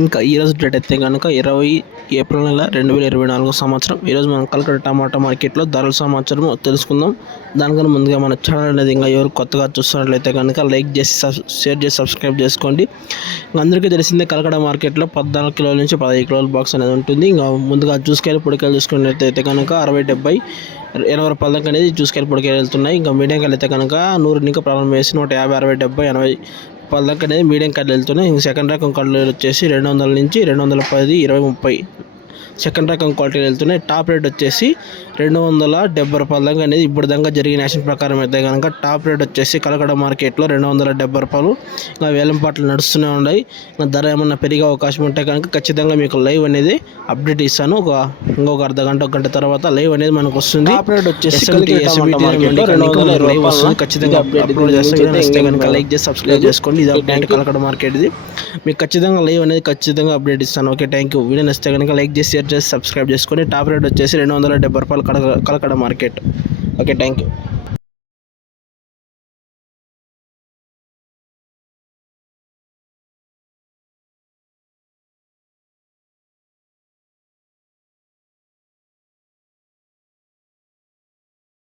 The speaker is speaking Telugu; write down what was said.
ఇంకా ఈరోజు డేట్ అయితే కనుక 20 ఏప్రిల్ నెల 2024 సంవత్సరం. ఈరోజు మనం కలకడ టమాటా మార్కెట్లో ధరల సమాచారం తెలుసుకుందాం. దానికన్నా ముందుగా మన ఛానల్ అనేది ఇంకా ఎవరు కొత్తగా చూస్తున్నట్లయితే కనుక లైక్ చేసి షేర్ చేసి సబ్స్క్రైబ్ చేసుకోండి. అందరికీ తెలిసిందే కలకడ మార్కెట్లో 14 కిలోల నుంచి 15 కిలోల బాక్స్ అనేది ఉంటుంది. ఇంకా ముందుగా జ్యూస్కాయలు పొడికాయలు చూసుకున్నట్లయితే కనుక 60, 70, 80 రూపాయల దాకా అనేది జ్యూస్కాయలు పొడికాయలు వెళ్తున్నాయి. ఇంకా మీడియం కాయలు అయితే కనుక 100 ఇంకా ప్రారంభం చేసి 150, 60, 70, 80 రూపాయల దాకా అనేది మీడియం కళ్ళు వెళ్తున్నాయి. ఇంక సెకండ్ రకం కళ్ళు వచ్చేసి 200 నుంచి 210, 20, 30 సెకండ్ రకం క్వాలిటీలు వెళ్తున్నాయి. టాప్ రేట్ వచ్చేసి 270 రూపాయల దాకా అనేది ఇప్పుడు దాకా జరిగిన యాక్షన్ ప్రకారం అయితే కనుక టాప్ రేట్ వచ్చేసి కలకడ మార్కెట్లో 270 రూపాయలు. ఇంకా వేలం పాటలు నడుస్తూనే ఉన్నాయి. ధర ఏమన్నా పెరిగే అవకాశం ఉంటే కనుక ఖచ్చితంగా మీకు లైవ్ అనేది అప్డేట్ ఇస్తాను. ఇంకొక అర్ధ గంట, ఒక గంట తర్వాత లైవ్ అనేది మనకు వస్తుంది. టాప్ రేట్ వచ్చేసి లైవ్ వస్తుంది. ఖచ్చితంగా అప్లోడ్ చేస్తాను. లైక్ చేసి సబ్స్క్రైబ్ చేసుకోండి. ఇది అప్డేట్ కలకడ మార్కెట్ ఇది. మీకు ఖచ్చితంగా లైవ్ అనేది ఖచ్చితంగా అప్డేట్ ఇస్తాను. Okay, thank you. వీడియో నచ్చితే కనుక లైక్ చేసి షేర్ చేసి సబ్స్క్రైబ్ చేసుకొని టాప్ రేట్ వచ్చేసి 270 రూపాయలు Kalakada market. Okay, thank you.